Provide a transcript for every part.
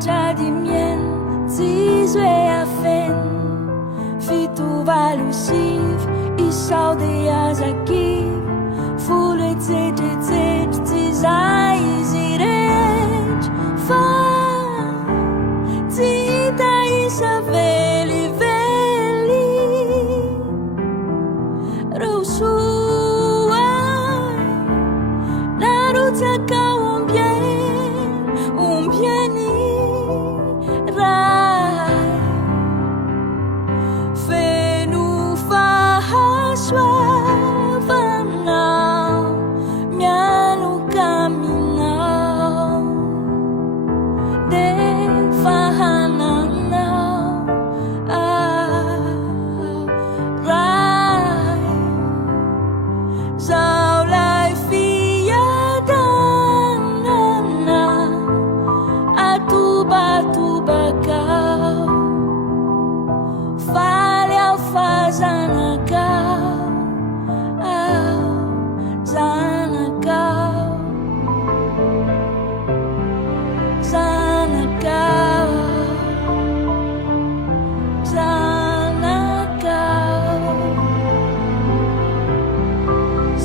faccia di mien zizwe a fen fitu valusiv I sau de azakiv fule zete zete zizai zirej fa zita isa veli veli rosuai naruta ka un bien rai fenu fa suavanau mianu caminau de fahanau rai zau lai fia danana atuba kau falhau fazana kau zana kau zana kau zana kau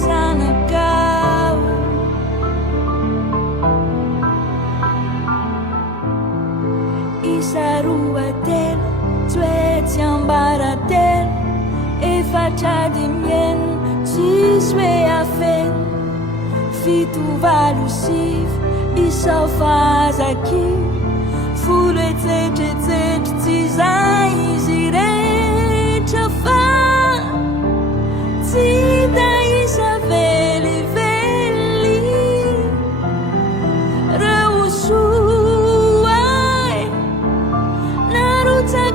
zana kau Isarua tel Suetiam baratel E faccia di mien Zizwe a fen Fitu valusiv Isau faz aqui Fule zete zete Zizai zirete fa Zida isa veli veli Reusuai Naruta